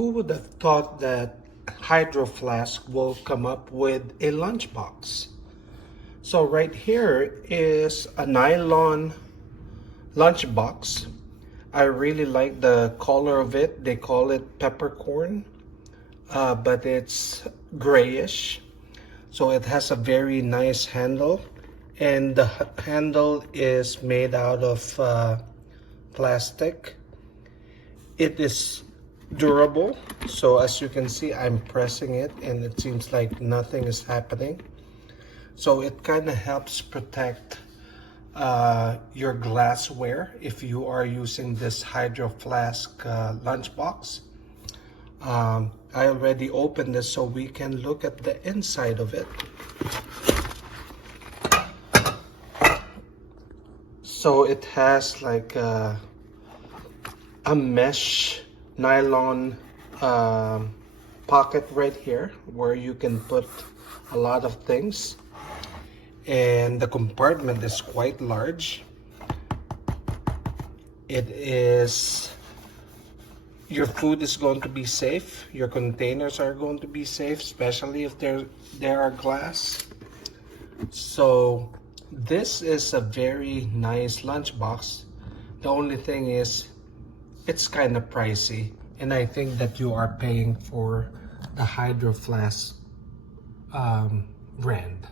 Who would have thought that Hydro Flask will come up with a lunchbox? So right here is a nylon lunchbox. I really like the color of it. They call it peppercorn, but it's grayish. So it has a very nice handle, and the handle is made out of plastic. It is durable, so as you can see, I'm pressing it and it seems like nothing is happening. So it kind of helps protect your glassware if you are using this Hydro Flask lunchbox. I already opened this so we can look at the inside of it. So it has like a mesh nylon pocket right here where you can put a lot of things, and the compartment is quite large. Your food is going to be safe, your containers are going to be safe, especially if there are glass. So this is a very nice lunchbox. The only thing is it's kind of pricey, and I think that you are paying for the Hydro Flask brand.